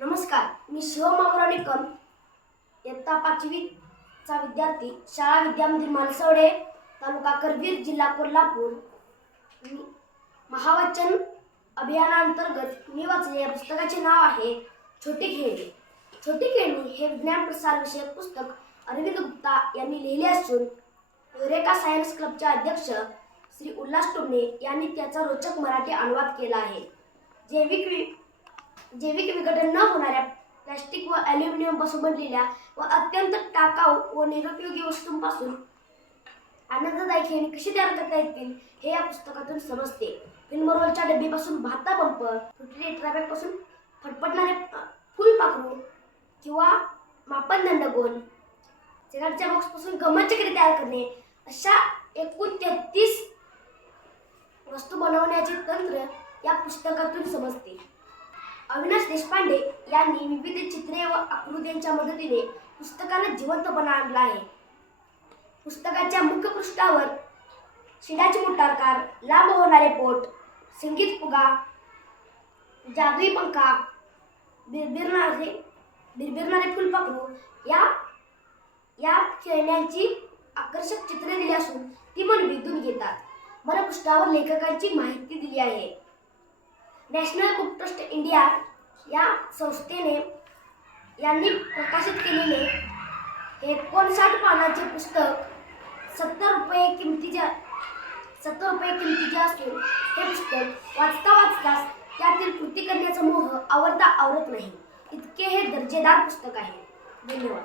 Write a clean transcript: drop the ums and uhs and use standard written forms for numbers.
नमस्कार, मी शिवम निकम, इयत्ता 5वीचा विद्यार्थी, शाळा विद्यामंदिर मालसवडे, तालुका करवीर, जिल्हा कोल्हापूर. महावचन अभियानांतर्गत मी वाचलेल्या पुस्तकाचे नाव आहे छोटी खेळणी. छोटी खेळणी हे विज्ञान प्रसार विषयक पुस्तक अरविंद गुप्ता यांनी लिहिले असून युरेका सायन्स क्लबचे अध्यक्ष श्री उल्हास टोमणे यांनी त्याचा रोचक मराठी अनुवाद केला आहे. जैविक विघटन न होणाऱ्या प्लास्टिक व ॲल्युमिनियम पासून बनलेल्या व अत्यंत टाकाऊ व निरुपयोगी वस्तूंपासून आनंददायी खेळणी कशी तयार करता येतील हे या पुस्तकातून समजते. फिल्मरोलच्या डब्बीपासून भाता पंप, फुटलेले ट्रॅबॅगपासून फटफटणारे फुलपाखरू किंवा मापनदंड गोल, सिगारेटच्या बॉक्सपासून गमतचक्री तयार करणे अशा एकूण 33 वस्तू बनवण्याचे तंत्र या पुस्तकातून समजते. अविनाश देशपांडे यांनी विविध चित्रे व आकृत्यांच्या मदतीने पुस्तकाला जिवंतपणा आणला आहे. पुस्तकाच्या मुखपृष्ठावर शिडाची मोटार कार, लांब होणारे पोट, संगीत फुगा, जादुई पंखा, बिरबिरणारे फुलपाखरू या खेळण्यांची आकर्षक चित्रे दिली असून ती मन वेधून घेतात. मला पृष्ठावर लेखकांची माहिती दिली आहे. नॅशनल बुक ट्रस्ट इंडिया या संस्थेने यांनी प्रकाशित केलेले 59 पानाचे पुस्तक 70 रुपये किमतीचे असून हे पुस्तक वाचता त्यातील कृती करण्याचा मोह आवरत नाही. इतके हे दर्जेदार पुस्तक आहे. धन्यवाद.